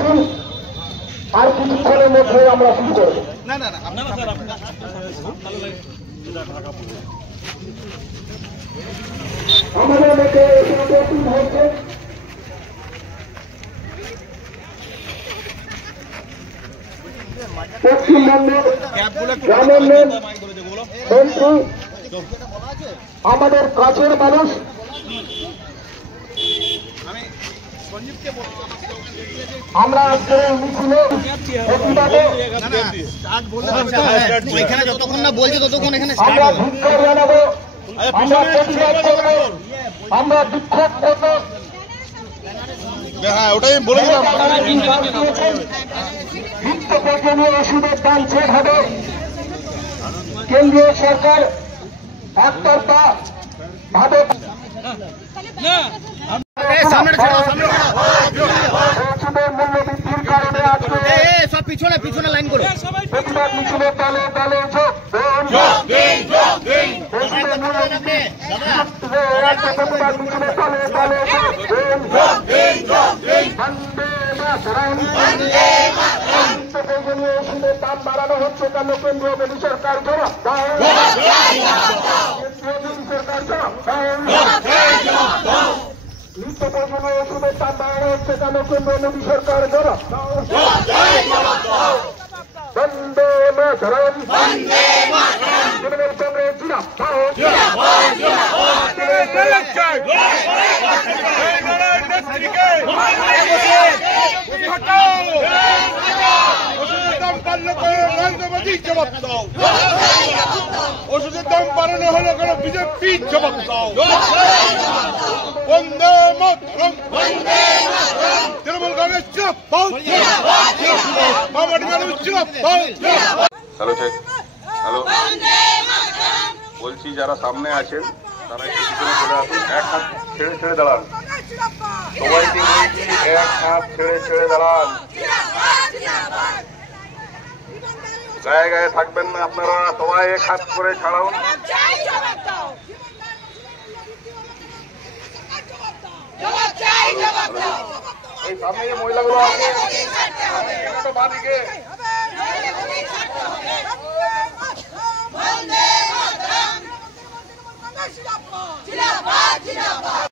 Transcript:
মিছিল আর কিছুক্ষণের মধ্যে আমরা শুরু করব। আমাদের মধ্যে উপস্থিত হয়েছে পশ্চিমবঙ্গের গ্রামের মন্ত্রী, আমাদের কাছের মানুষ, আমরা মিছিলে প্রতিবাদে আমরা ধিক্কার জানাবো, আমরা প্রতিবাদ করবো, আমরা বিক্ষোভ করবো। নিত্য প্রয়োজনীয় ওষুধের দাম চেক হবে। কেন্দ্রীয় সরকার একতরফা ভাবে মূল্য বৃদ্ধির কারণে আজকে সব পিছনে লাইন করে প্রতিবাদ মিছিলে দলে দলে প্রতিবাদ মিছিলে দলে দলে প্রয়োজনীয় ওষুধের দাম বাড়ানো হচ্ছে কেন? কেন্দ্রীয় মোদী সরকার জবাব দাও, কেন্দ্রীয় মোদী সরকার জবাব দাও। নিত্য প্রয়োজনীয় ওষুধের দাম বাড়ানো হচ্ছে কেন? কেন্দ্রীয় মোদী সরকার জবাব দাও। বন্দে মাতরম, তৃণমূল কংগ্রেস জিন্দাবাদ। ওষুধের দাম বাড়ানো হলো কেন? বিজেপি জবাব দাও। বন্দে মাতরম, তৃণমূল কংগ্রেস জিন্দাবাদ। হ্যালো, বলছি যারা সামনে আছেন তারা একটু পিছনে চলে আসুন, এক হাত ছেড়ে ছেড়ে দাঁড়ান। সবাইকে বলছি এক হাত ছেড়ে ছেড়ে দাঁড়ান। গায়ে গায়ে থাকবেন না আপনারা, সবাই এক হাত করে ছাড়ান। এই সামনে যে মহিলাগুলো আছে বাদিকে জিন্দাবাদ জিন্দাবাদ।